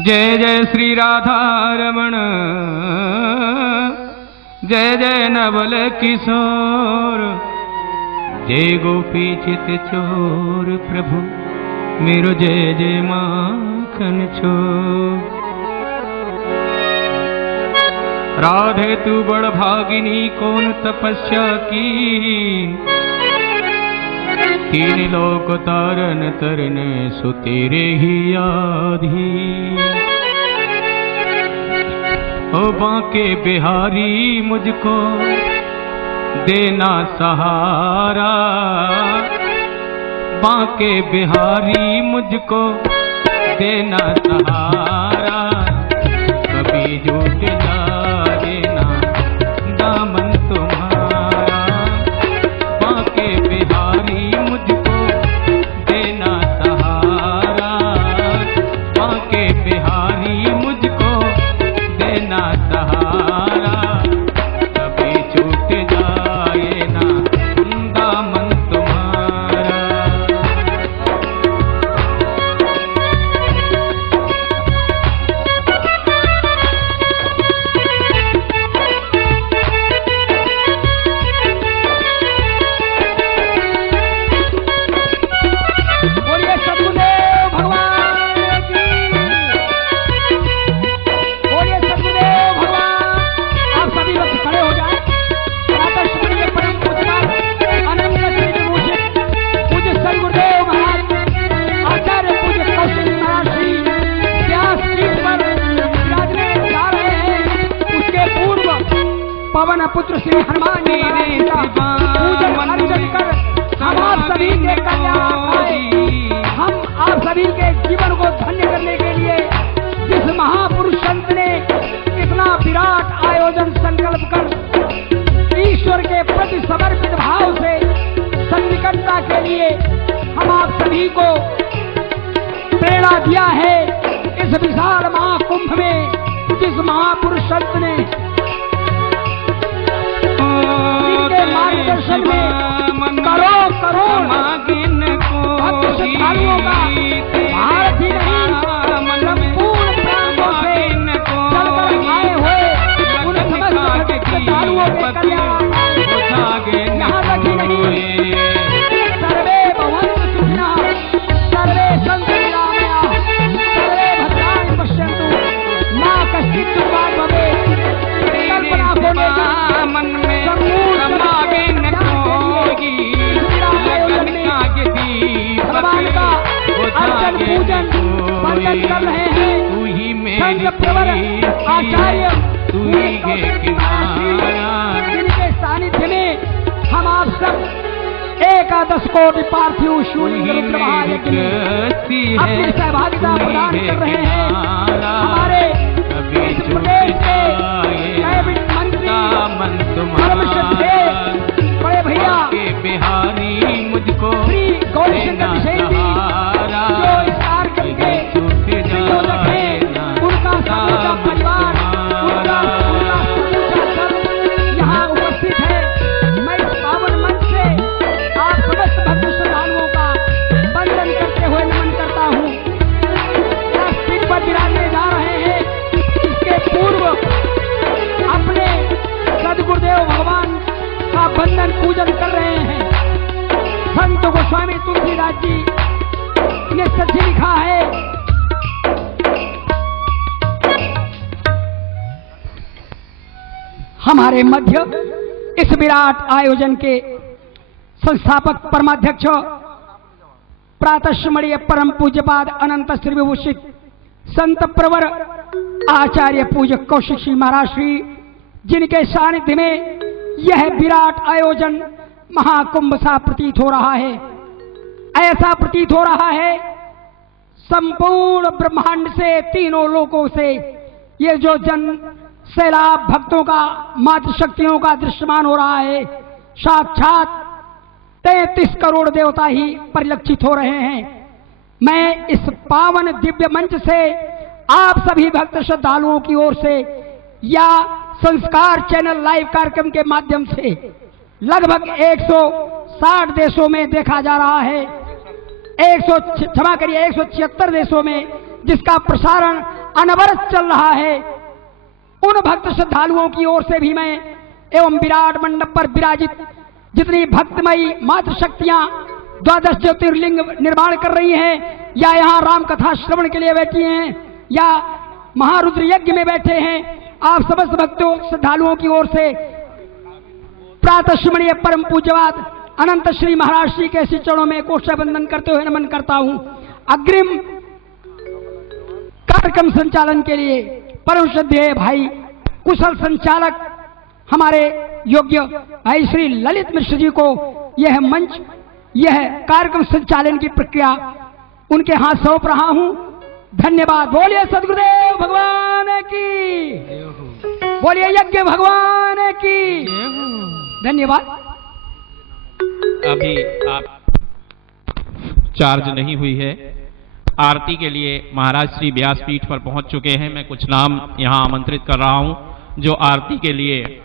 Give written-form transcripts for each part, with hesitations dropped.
जय जय श्री राधा रमण, जय जय नवल किशोर, जय गोपी चित चोर प्रभु मेरो जय जय माखन छोर। राधे तू बड़ भागिनी कौन तपस्या की, तीन लोक तारन तरने सो तेरे ही आधी। ओ बांके बिहारी मुझको देना सहारा, बांके बिहारी मुझको देना सहारा, कभी झूठ जा देना दामन तुम्हारा। बांके बिहारी मुझको देना सहारा, बांके बिहारी मुझको देना सहारा, कभी छूट जाए ना दामन तुम्हारा। बोलिए सद्गुरुदेव भगवान की, बोलिए सद्गुरुदेव भगवान। आप सभी लोग खड़े हो जाएं। प्रातःस्मरणीय परम पूज्यपाद अनंत श्री विभूषित पूज्य सद्गुरुदेव महाराज आचार्य पूज्य कौशिक महाराज श्री व्यास पीठ पर विराजमान जा रहे हैं। उसके पूर्व पवन पुत्र श्री हनुमान जी महाराज का पूजन अर्चन कर हम आप सभी के कल्याण आए। हम आप सभी के जीवन को धन्य करने के लिए जिस महापुरुष संत ने इतना विराट आयोजन संकल्प कर ईश्वर के प्रति समर्पित भाव से सन्निकटता के लिए हम आप सभी को प्रेरणा दिया है। इस विशाल महाकुंभ में जिस महापुरुष संत ने इनके मार्गदर्शन में करोड़ करोड़ भक्त श्रद्धालुओं का भारत ही नहीं संपूर्ण प्रांतों से चलकर आए हुए उन समस्त भक्त श्रद्धालुओं के कल्याण यहाँ तक ही नहीं, सर्वे भवन्तु सुखिनः, सर्वे सन्तु निरामयाः, सर्वे भद्राणि पश्यन्तु, मा कश्चित् दुःखात् भवेत्। कल्पना होने मन में भगवान का अर्चन पूजन वंदन कर रहे हैं। संत प्रवर आचार्य जिनके सानिध्य में हम आप सब एकादश कोटि पार्थिव शून्य रुद्र महायज्ञ में अपनी सहभागिता प्रदान कर रहे हैं। हमारे इस प्रदेश के कैबिनेट मंत्री धर्मशक्ति बड़े भैया बिहारी मुझको श्री गौरीशंकर बिसेन जी जो इस कार्यक्रम के संयोजक हैं, उनका समूचा परिवार, उनका समूचा दल यहाँ उपस्थित है। मैं इस पावन मंच से आप समस्त भक्त श्रद्धालुओं का वंदन करते हुए नमन करता हूँ। आप पीठ पर विराजने जा रहे हैं। इसके पूर्व अपने सद्गुरुदेव भगवान का वंदन पूजन कर रहे हैं। संत गोस्वामी तुलसीदास जी ने सच्ची लिखा है, हमारे मध्य इस विराट आयोजन के संस्थापक परमाध्यक्ष प्रातःस्मरणीय परम पूज्यपाद अनंत श्री विभूषित संत प्रवर आचार्य पूज्य कौशिक श्री महाराज श्री जिनके सानिध्य में यह विराट आयोजन महाकुंभ सा प्रतीत हो रहा है। ऐसा प्रतीत हो रहा है संपूर्ण ब्रह्मांड से, तीनों लोकों से ये जो जन सैलाब भक्तों का, मातृशक्तियों का दृश्यमान हो रहा है। साक्षात 33 करोड़ देवता ही परिलक्षित हो रहे हैं। मैं इस पावन दिव्य मंच से आप सभी भक्त श्रद्धालुओं की ओर से या संस्कार चैनल लाइव कार्यक्रम के माध्यम से लगभग 160 देशों में देखा जा रहा है, 176 देशों में जिसका प्रसारण अनवरत चल रहा है। उन भक्त श्रद्धालुओं की ओर से भी मैं एवं विराट मंडप पर विराजित जितनी भक्तमयी मातृशक्तियां 12 ज्योतिर्लिंग निर्माण कर रही हैं, या यहाँ राम कथा श्रवण के लिए बैठी हैं, या महारुद्र यज्ञ में बैठे हैं, आप समस्त भक्तों श्रद्धालुओं की ओर से प्रातः स्मरणीय परम पूज्यवाद अनंत श्री महाराज श्री के श्री चरणों में कोष्ठ बंदन करते हुए नमन करता हूं। अग्रिम कार्यक्रम संचालन के लिए परम श्रद्धेय भाई कुशल संचालक हमारे योग्य भाई श्री ललित मिश्र जी को यह मंच, यह कार्यक्रम संचालन की प्रक्रिया उनके हाथ सौंप रहा हूं। धन्यवाद। बोलिए सद्गुरुदेव भगवान की, बोलिए यज्ञ भगवान की धन्यवाद। अभी आप चार्ज नहीं हुई है। आरती के लिए महाराज श्री व्यासपीठ पर पहुंच चुके हैं। मैं कुछ नाम यहां आमंत्रित कर रहा हूं जो आरती के लिए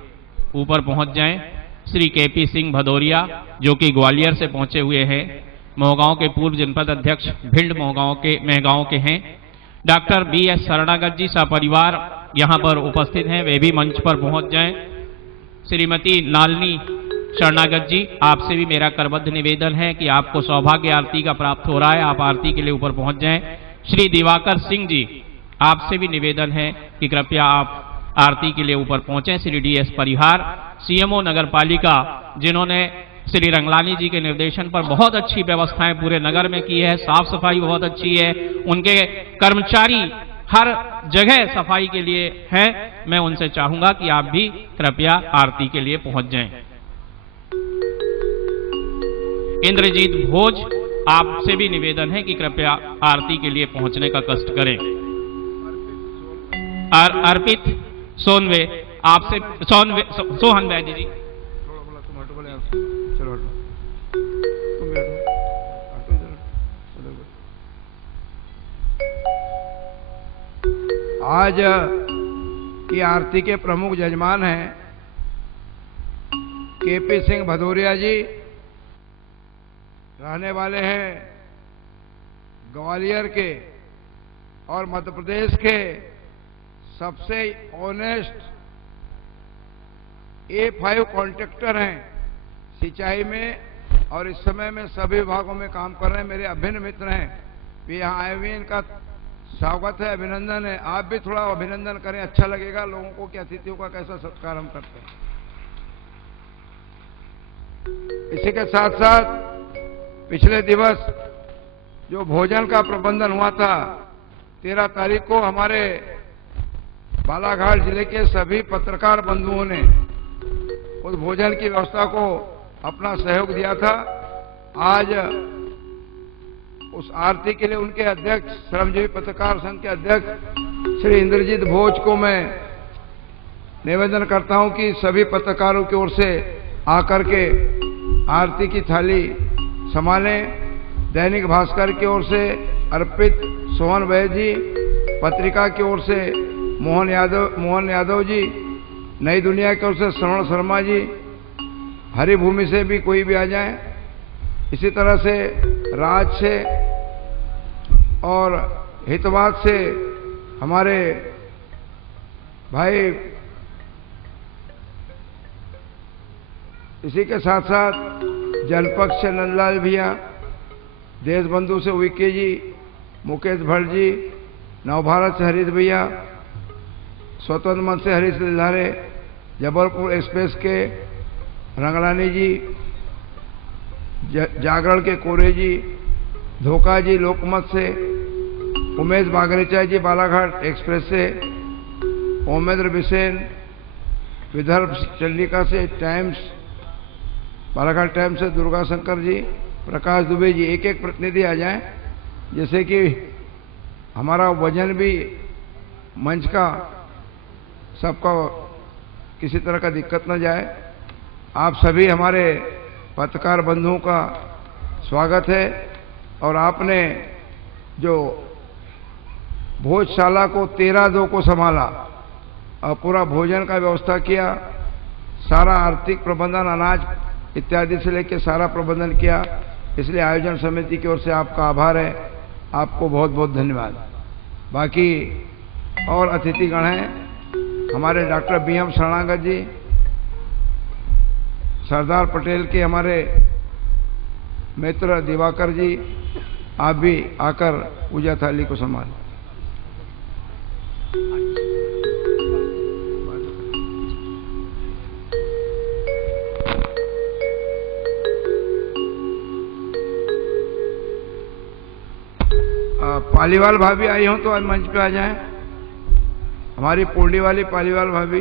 ऊपर पहुंच जाएं। श्री केपी सिंह भदौरिया जो कि ग्वालियर से पहुंचे हुए हैं, मोहगांव के पूर्व जनपद अध्यक्ष भिंड महगांव के हैं। डॉक्टर BS शरणागत जी सपरिवार यहां पर उपस्थित हैं, वे भी मंच पर पहुंच जाएं। श्रीमती नालनी शरणागत जी, आपसे भी मेरा करबद्ध निवेदन है कि आपको सौभाग्य आरती का प्राप्त हो रहा है, आप आरती के लिए ऊपर पहुंच जाएं। श्री दिवाकर सिंह जी, आपसे भी निवेदन है कि कृपया आप आरती के लिए ऊपर पहुंचें। श्री DS परिहार CMO नगर पालिका, जिन्होंने श्री रंगलानी जी के निर्देशन पर बहुत अच्छी व्यवस्थाएं पूरे नगर में की है, साफ सफाई बहुत अच्छी है, उनके कर्मचारी हर जगह सफाई के लिए हैं। मैं उनसे चाहूंगा कि आप भी कृपया आरती के लिए पहुंच जाएं। इंद्रजीत भोज, आपसे भी निवेदन है कि कृपया आरती के लिए पहुंचने का कष्ट करें। अर्पित सोहन वैद्य जी, आज की आरती के प्रमुख यजमान हैं केपी सिंह भदौरिया जी, रहने वाले हैं ग्वालियर के और मध्य प्रदेश के सबसे ऑनेस्ट A5 कॉन्ट्रैक्टर हैं सिंचाई में, और इस समय में सभी विभागों में काम कर रहे हैं। मेरे अभिन्न मित्र हैं, वे यहाँ आए हुए, इनका स्वागत है, अभिनंदन है। आप भी थोड़ा अभिनंदन करें, अच्छा लगेगा लोगों को कि अतिथियों का कैसा सत्कार हम करते हैं। इसी के साथ साथ पिछले दिवस जो भोजन का प्रबंधन हुआ था 13 तारीख को, हमारे बालाघाट जिले के सभी पत्रकार बंधुओं ने उस भोजन की व्यवस्था को अपना सहयोग दिया था। आज उस आरती के लिए उनके अध्यक्ष, श्रमजीवी पत्रकार संघ के अध्यक्ष श्री इंद्रजीत भोज को मैं निवेदन करता हूं कि सभी पत्रकारों की ओर से आकर के आरती की थाली संभालें। दैनिक भास्कर की ओर से अर्पित सोहन वैद्य जी, पत्रिका की ओर से मोहन यादव जी, नई दुनिया की ओर से श्रवण शर्मा जी, हरिभूमि से भी कोई भी आ जाए, इसी तरह से राज से और हितवाद से हमारे भाई, इसी के साथ साथ जनपक्ष से नंदलाल भैया, देशबंधु से विके जी, मुकेश भट्ट जी, नवभारत से हरीश भैया, स्वतंत्र मंच से हरीश लिल्हारे, जबलपुर एक्सप्रेस के रंगलानी जी, जागरण के कोरे जी, धोखा जी लोकमत से, उमेश बागरेचा जी बालाघाट एक्सप्रेस से, ओमेंद्र बिसेन विदर्भ चंडिका से, टाइम्स बालाघाट टाइम्स से दुर्गा शंकर जी, प्रकाश दुबे जी, एक एक प्रतिनिधि आ जाएं, जैसे कि हमारा वजन भी मंच का सबका किसी तरह का दिक्कत न जाए। आप सभी हमारे पत्रकार बंधुओं का स्वागत है। और आपने जो भोजशाला को 13-2 को संभाला और पूरा भोजन का व्यवस्था किया, सारा आर्थिक प्रबंधन, अनाज इत्यादि से लेकर सारा प्रबंधन किया, इसलिए आयोजन समिति की ओर से आपका आभार है। आपको बहुत बहुत धन्यवाद। बाकी और अतिथिगण हैं हमारे डॉक्टर BM शरणागत जी, सरदार पटेल के हमारे मित्र दिवाकर जी, आप भी आकर पूजा थाली को संभालें। पालीवाल भाभी आई हो तो आज मंच पे आ जाएं। हमारी पुंडी वाली पालीवाल भाभी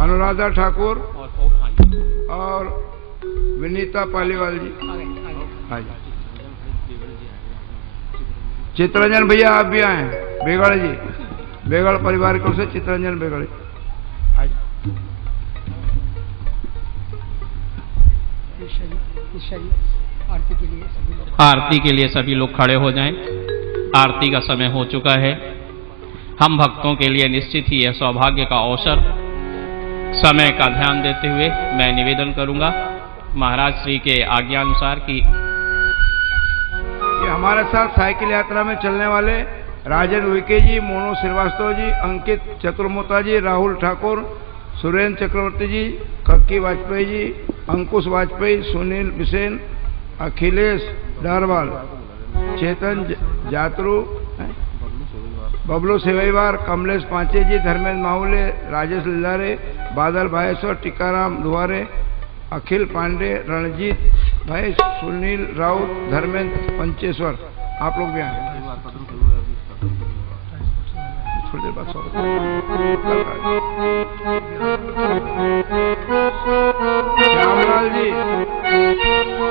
अनुराधा ठाकुर और विनीता पालीवाल जी। हाँ जी, चित्रंजन भैया आप भी आए। बेगड़ जी, बेगड़ परिवार की ओर से चित्रंजन बेगड़। आरती के लिए सभी लोग खड़े हो जाएं। आरती का समय हो चुका है। हम भक्तों के लिए निश्चित ही यह सौभाग्य का अवसर, समय का ध्यान देते हुए मैं निवेदन करूंगा महाराज श्री के आज्ञानुसार कि ये हमारे साथ साइकिल यात्रा में चलने वाले राजन उइके जी, मोनू श्रीवास्तव जी, अंकित चतुर्मोता जी, राहुल ठाकुर, सुरेंद्र चक्रवर्ती जी, कक्की वाजपेयी जी, अंकुश वाजपेयी, सुनील बिसेन, अखिलेश डारवाल, चेतन जातरू, बबलू सेवईवार, कमलेश पांचे जी, धर्मेंद्र माहुले, राजेश लिलारे, बादल भाईश्वर, टीकाराम दुआरे, अखिल पांडे, रणजीत भाई, सुनील राउत, धर्मेंद्र पंचेश्वर, आप लोग भी आए। थोड़ी देर बाद श्यामलाल जी,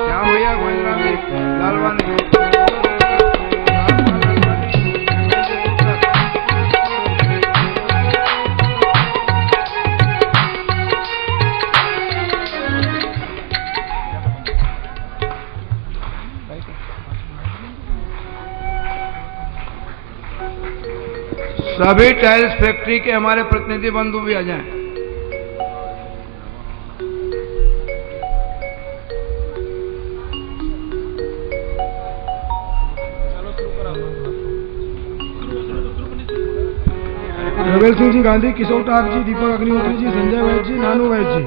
श्याम भैया, गोविंदराम जी, लालवानी, सभी टाइल्स फैक्ट्री के हमारे प्रतिनिधि बंधु भी आ जाएं। रवेल सिंह जी गांधी, किशोर टाक जी, दीपक अग्निहोत्री जी, संजय वैद्य जी, नानू वैद्य जी।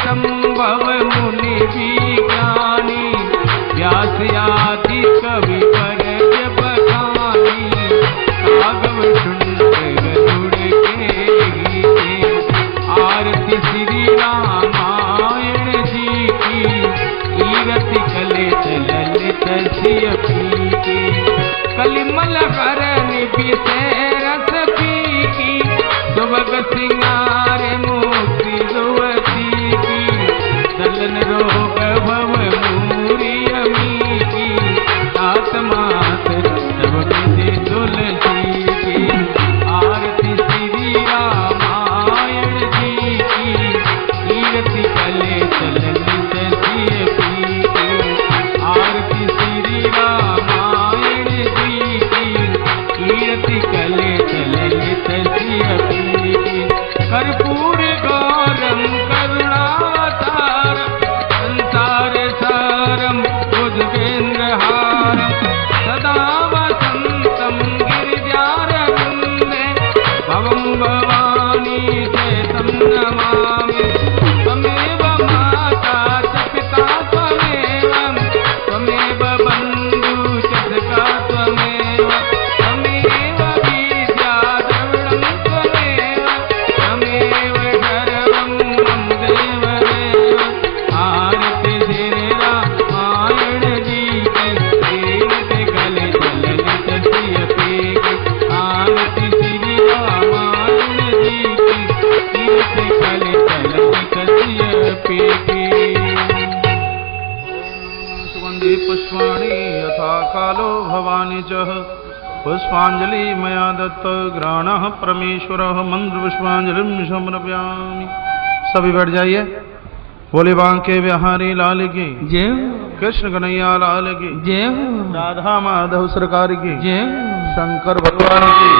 संभव मुनि विज्ञानी व्यास आदि कवि पर बखानी, राघव शुचः पुष्पांजलि मया दत्त ग्राणः परमेश्वरः मंत्र पुष्पांजलिं समर्पयामि। सभी बैठ जाइए। बोले बांके बिहारी लाल की जय कृष्ण कन्हैया लाल की जय राधा माधव सरकार की जय शंकर भगवान की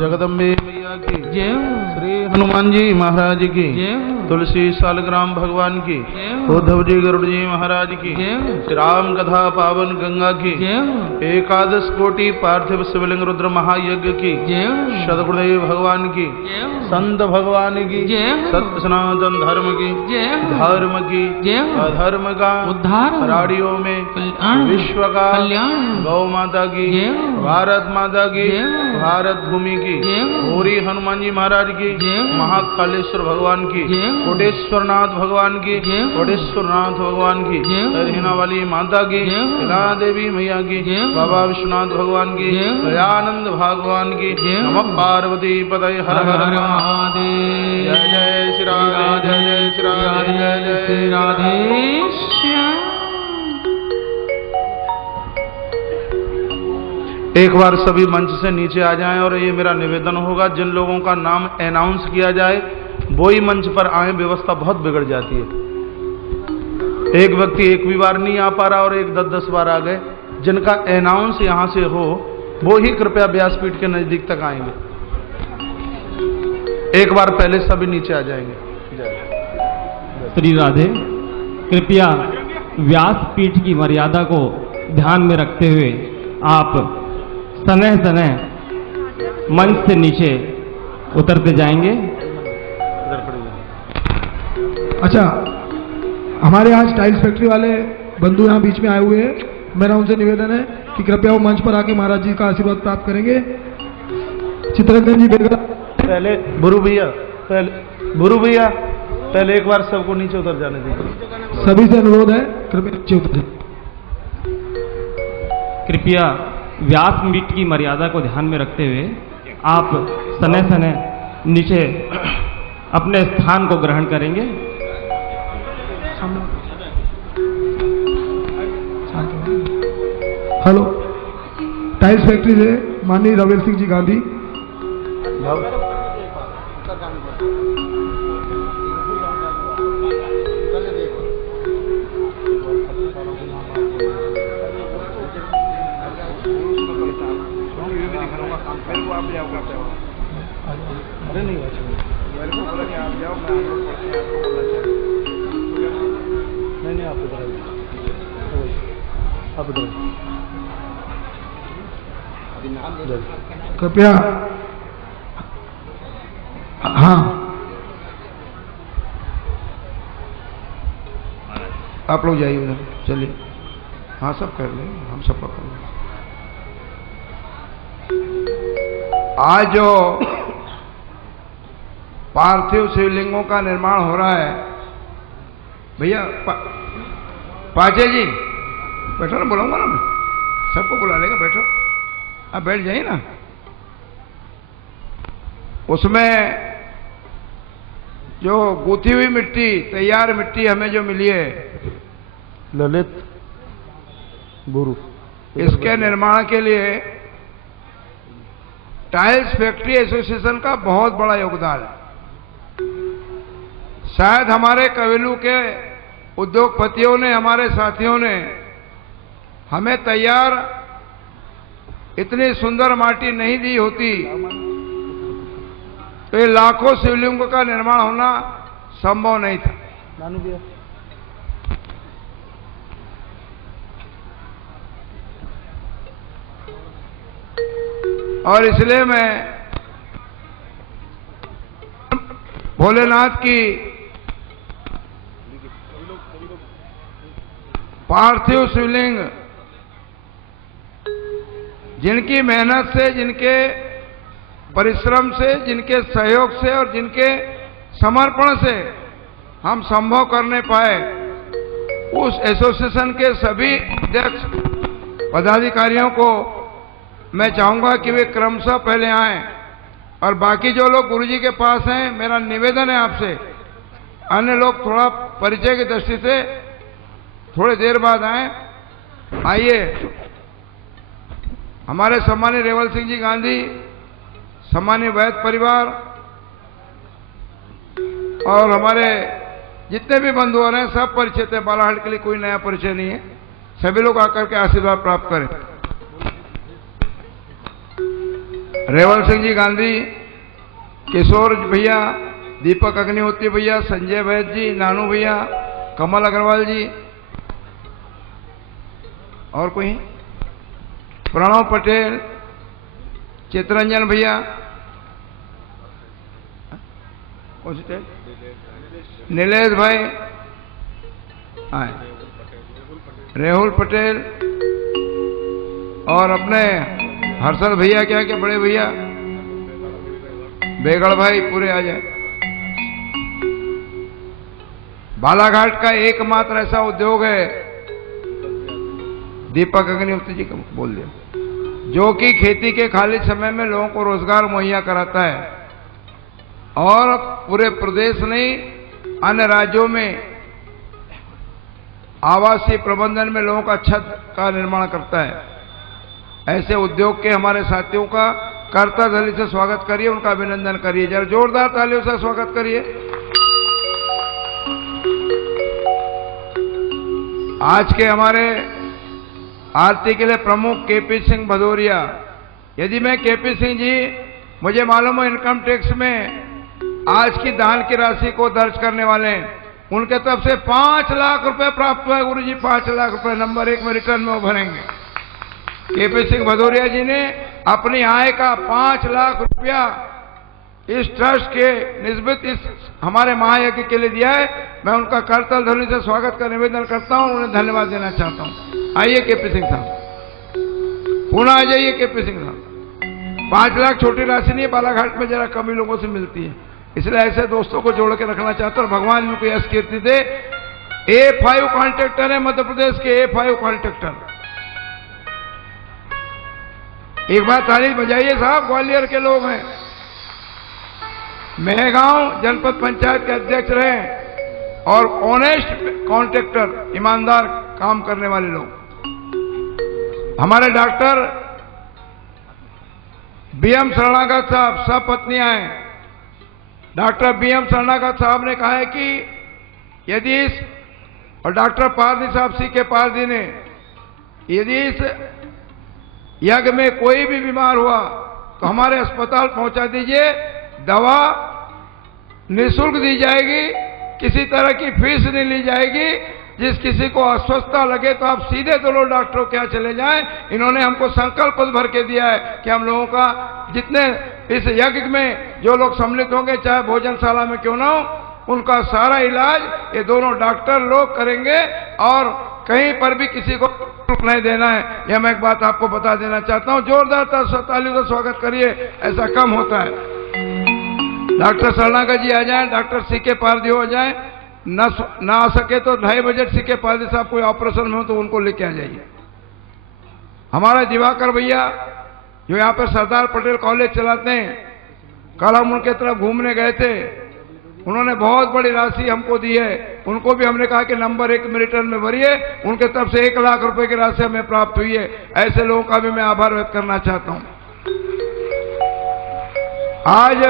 जगदम्बे मैया की जय श्री हनुमान जी महाराज की जय तुलसी सालग्राम भगवान की जय उद्धव जी गरुड़ जी महाराज की जय श्री राम कथा पावन गंगा की जय एकादश कोटि पार्थिव शिवलिंग रुद्र महायज्ञ की जय सदगुरुदेव भगवान की जय संत भगवान की जय सत्य सनातन धर्म की जय धर्म की जय अधर्म का उद्धार राडियों में कल्याण विश्व का कल्याण गौ माता की जय भारत माता की जय भारत भूमि की जय पूरी हनुमान जी महाराज की जय महाकालेश्वर भगवान की जय कोटेश्वरनाथ भगवान की जय कोटेश्वरनाथ भगवान की जय हरिना वाली माता की जय इला देवी मैया की जय बाबा विश्वनाथ भगवान की जय दयानंद भगवान की जय नमः पार्वती पतये हर हर महादेव जय जय श्री राधे जय जय श्री राधे जय जय श्री राधे श्याम। एक बार सभी मंच से नीचे आ जाएं और ये मेरा निवेदन होगा, जिन लोगों का नाम अनाउंस किया जाए वो ही मंच पर आए, व्यवस्था बहुत बिगड़ जाती है। एक व्यक्ति एक भी बार नहीं आ पा रहा और एक 10-10 बार आ गए। जिनका अनाउंस यहां से हो वो ही कृपया व्यासपीठ के नजदीक तक आएंगे। एक बार पहले सभी नीचे आ जाएंगे। श्री राधे, कृपया व्यासपीठ की मर्यादा को ध्यान में रखते हुए आप सनह सनह मंच से नीचे उतरते जाएंगे। अच्छा, हमारे आज टाइल्स फैक्ट्री वाले बंधु यहाँ बीच में आए हुए हैं। मेरा उनसे निवेदन है कि कृपया वो मंच पर आके महाराज जी का आशीर्वाद प्राप्त करेंगे। चित्ररंजन जी बेगरा, पहले बुरु भैया, पहले एक बार सबको नीचे उतर जाने दीजिए। सभी से अनुरोध है कृपया नीचे उतर जाए। कृपया व्यासपीठ की मर्यादा को ध्यान में रखते हुए आप सनह सनह नीचे अपने स्थान को ग्रहण करेंगे। हेलो, टाइल्स फैक्ट्री से माननीय रवेल सिंह जी गांधी। कृपया हाँ, आप लोग जाइए उधर, चलिए। हाँ, सब कर लें, हम सब कर लें। आज जो पार्थिव शिवलिंगों का निर्माण हो रहा है, भैया पाचे जी बैठो ना, बुलाऊंगा ना मैं, सबको बुला लेगा, बैठो, आप बैठ जाइए ना। उसमें जो गूंथी हुई मिट्टी, तैयार मिट्टी हमें जो मिली है ललित गुरु, इसके निर्माण के लिए टाइल्स फैक्ट्री एसोसिएशन का बहुत बड़ा योगदान है। शायद हमारे कवेलू के उद्योगपतियों ने, हमारे साथियों ने हमें तैयार इतनी सुंदर माटी नहीं दी होती तो ये लाखों शिवलिंगों का निर्माण होना संभव नहीं था। और इसलिए मैं भोलेनाथ की पार्थिव शिवलिंग, जिनकी मेहनत से, जिनके परिश्रम से, जिनके सहयोग से और जिनके समर्पण से हम संभव करने पाए, उस एसोसिएशन के सभी अध्यक्ष पदाधिकारियों को मैं चाहूंगा कि वे क्रमशः पहले आएं, और बाकी जो लोग गुरुजी के पास हैं, मेरा निवेदन है आपसे, अन्य लोग थोड़ा परिचय की दृष्टि से थोड़ी देर बाद आएं। आइए, हमारे सम्मानीय रेवल सिंह जी गांधी, सम्मानीय वैद परिवार और हमारे जितने भी बंधु हैं सब परिचित है। बालाघाट के लिए कोई नया परिचय नहीं है। सभी लोग आकर के आशीर्वाद प्राप्त करें। रेवल सिंह जी गांधी, किशोर भैया, दीपक अग्निहोत्री भैया, संजय वैद जी, नानू भैया, कमल अग्रवाल जी और कोई, प्रणव पटेल, चित्रंजन भैया, कौन सी टेल, नीलेश भाई आए, रेहुल पटेल और अपने हर्षल भैया, क्या क्या बड़े भैया, बेगड़ भाई, पूरे आ जाए। बालाघाट का एकमात्र ऐसा उद्योग है, दीपक अग्निहोत्री जी को बोल दिया, जो कि खेती के खाली समय में लोगों को रोजगार मुहैया कराता है और पूरे प्रदेश नहीं अन्य राज्यों में आवासीय प्रबंधन में लोगों का छत का निर्माण करता है। ऐसे उद्योग के हमारे साथियों का करता धली से स्वागत करिए, उनका अभिनंदन करिए, जरा जोरदार तालियों से स्वागत करिए। आज के हमारे आरती के लिए प्रमुख केपी सिंह भदौरिया। यदि मैं केपी सिंह जी, मुझे मालूम है इनकम टैक्स में आज की दान की राशि को दर्ज करने वाले हैं, उनके तरफ से 5 लाख रुपए प्राप्त हुआ है। गुरु जी 5 लाख रुपए नंबर 1 में रिटर्न में वो भरेंगे। केपी सिंह भदौरिया जी ने अपनी आय का 5 लाख रुपया इस ट्रस्ट के निस्बत इस हमारे महायज्ञ के लिए दिया है। मैं उनका करतल ध्वनि से स्वागत का निवेदन करता हूं, उन्हें धन्यवाद देना चाहता हूं। आइए केपी सिंह साहब, पुनः आ जाइए केपी सिंह साहब। 5 लाख छोटी राशि नहीं है, बालाघाट में जरा कम ही लोगों से मिलती है, इसलिए ऐसे दोस्तों को जोड़ के रखना चाहता हूं। भगवान इनको यश कीर्ति दे। A5 कॉन्ट्रैक्टर है मध्य प्रदेश के, A5 कॉन्ट्रैक्टर। एक बार ताली बजाइए साहब, ग्वालियर के लोग हैं, मेहगांव जनपद पंचायत के अध्यक्ष रहे और ऑनेस्ट कॉन्ट्रैक्टर, ईमानदार काम करने वाले लोग। हमारे डॉक्टर BM शरणागत साहब, सब पत्नियां हैं। डॉक्टर BM शरणागत साहब ने कहा है कि यदि इस, और डॉक्टर पारदी साहब CK पारदी ने, यदि इस यज्ञ में कोई भी बीमार हुआ तो हमारे अस्पताल पहुंचा दीजिए, दवा निःशुल्क दी जाएगी, किसी तरह की फीस नहीं ली जाएगी। जिस किसी को अस्वस्थता लगे तो आप सीधे दोनों डॉक्टरों के यहाँ चले जाएं। इन्होंने हमको संकल्प भर के दिया है कि हम लोगों का जितने इस यज्ञ में जो लोग सम्मिलित होंगे, चाहे भोजनशाला में क्यों ना हो, उनका सारा इलाज ये दोनों डॉक्टर लोग करेंगे और कहीं पर भी किसी को नहीं देना है। यह मैं एक बात आपको बता देना चाहता हूं। जोरदार तालियों से स्वागत करिए, ऐसा कम होता है। डॉक्टर शरणागत जी आ जाएं, डॉक्टर CK पारदी हो जाएं, ना आ सके तो 2.5 बजे CK पारदी साहब कोई ऑपरेशन में हो तो उनको लेके आ जाइए। हमारा दिवाकर भैया जो यहाँ पर सरदार पटेल कॉलेज चलाते हैं, कल हम उनके तरफ घूमने गए थे, उन्होंने बहुत बड़ी राशि हमको दी है। उनको भी हमने कहा कि नंबर 1 में रिटर्न में भरिए, उनके तरफ से 1 लाख रुपए की राशि हमें प्राप्त हुई है। ऐसे लोगों का भी मैं आभार व्यक्त करना चाहता हूं। आज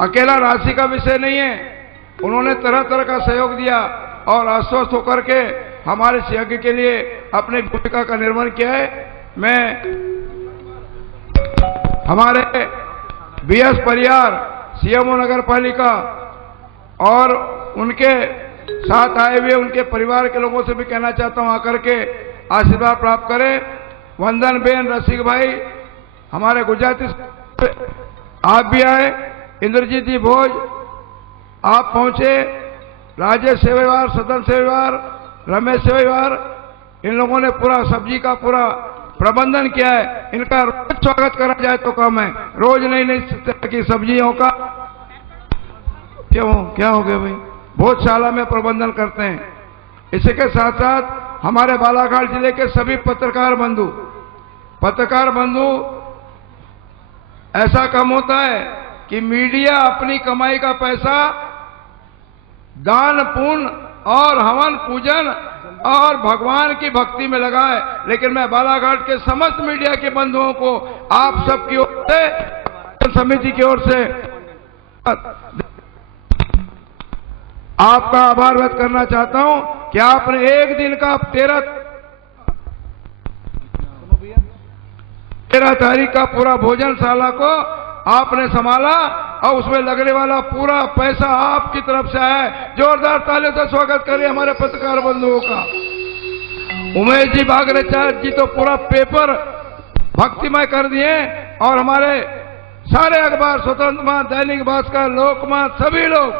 अकेला राशि का विषय नहीं है, उन्होंने तरह तरह का सहयोग दिया और आश्वस्त होकर के हमारे यज्ञ के लिए अपनी भूमिका का निर्वहन किया है। मैं हमारे BS परियार, CMO नगर पालिका और उनके साथ आए हुए उनके परिवार के लोगों से भी कहना चाहता हूं, आकर के आशीर्वाद प्राप्त करें। वंदन बेन, रसिक भाई, हमारे गुजराती आप भी आए, इंद्रजीत जी भोज आप पहुंचे, राजेश सेवेवार, सदन सेवेवार, रमेश सेवेवार, इन लोगों ने पूरा सब्जी का पूरा प्रबंधन किया है। इनका रोज स्वागत करा जाए तो कम है, रोज नई नई तरह की सब्जियों का क्या हो गया भाई, भोजशाला में प्रबंधन करते हैं। इसी के साथ साथ हमारे बालाघाट जिले के सभी पत्रकार बंधु, ऐसा कम होता है कि मीडिया अपनी कमाई का पैसा दान पुण्य और हवन पूजन और भगवान की भक्ति में लगाए। लेकिन मैं बालाघाट के समस्त मीडिया के बंधुओं को आप सबकी ओर से, समिति की ओर से आपका आभार व्यक्त करना चाहता हूं कि आपने एक दिन का 13 तारीख का पूरा भोजनशाला को आपने संभाला और उसमें लगने वाला पूरा पैसा आपकी तरफ से आया है। जोरदार तालियों से स्वागत करिए हमारे पत्रकार बंधुओं का। उमेश जी बागरेचार्य जी तो पूरा पेपर भक्तिमय कर दिए और हमारे सारे अखबार, स्वतंत्र, दैनिक भास्कर, लोकमत, सभी लोग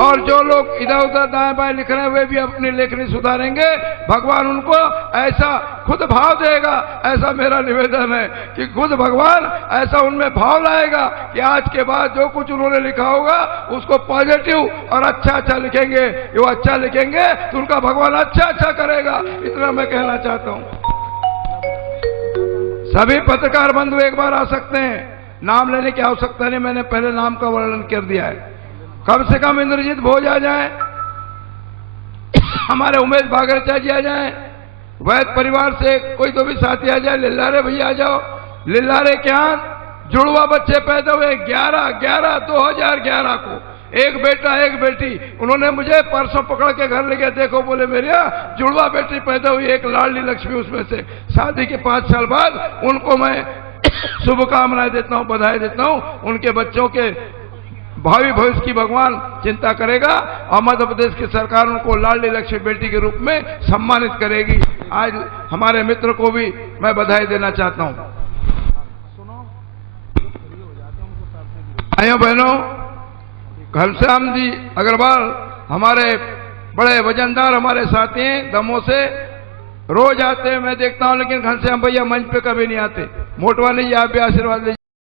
और जो लोग इधर उधर दाएं बाएं लिख रहे हैं वे भी अपनी लेखनी सुधारेंगे। भगवान उनको ऐसा खुद भाव देगा, ऐसा मेरा निवेदन है कि खुद भगवान ऐसा उनमें भाव लाएगा कि आज के बाद जो कुछ उन्होंने लिखा होगा उसको पॉजिटिव और अच्छा अच्छा लिखेंगे। वो अच्छा लिखेंगे तो उनका भगवान अच्छा अच्छा करेगा। इतना मैं कहना चाहता हूं। सभी पत्रकार बंधु एक बार आ सकते हैं, नाम लेने की आवश्यकता नहीं, मैंने पहले नाम का वर्णन कर दिया है। कम से कम इंद्रजीत भोज आ जाए, हमारे उमेश बागरेचा जी आ जाए, वैद परिवार से कोई तो भी साथी आ जाए, लिल्लारे भैया आ जाओ। लिल्लारे के यहाँ जुड़वा बच्चे पैदा हुए 11/11/2011 को, एक बेटा एक बेटी। उन्होंने मुझे परसों पकड़ के घर ले गया, देखो बोले मेरे यहाँ जुड़वा बेटी पैदा हुई, एक लाडली लक्ष्मी उसमें से। शादी के 5 साल बाद उनको मैं शुभकामनाएं देता हूं, बधाई देता हूं। उनके बच्चों के भावी भविष्य की भगवान चिंता करेगा और मध्य प्रदेश की सरकार उनको लाडली लक्ष्मी बेटी के रूप में सम्मानित करेगी। आज हमारे मित्र को भी मैं बधाई देना चाहता हूं। भाइयों बहनों, घनश्याम जी अग्रवाल हमारे बड़े वजनदार हमारे साथी हैं, दमों से रोज आते हैं, मैं देखता हूं, लेकिन घनश्याम भैया मंच पे कभी नहीं आते। मोटवानी जी आप भी आशीर्वाद लीजिए।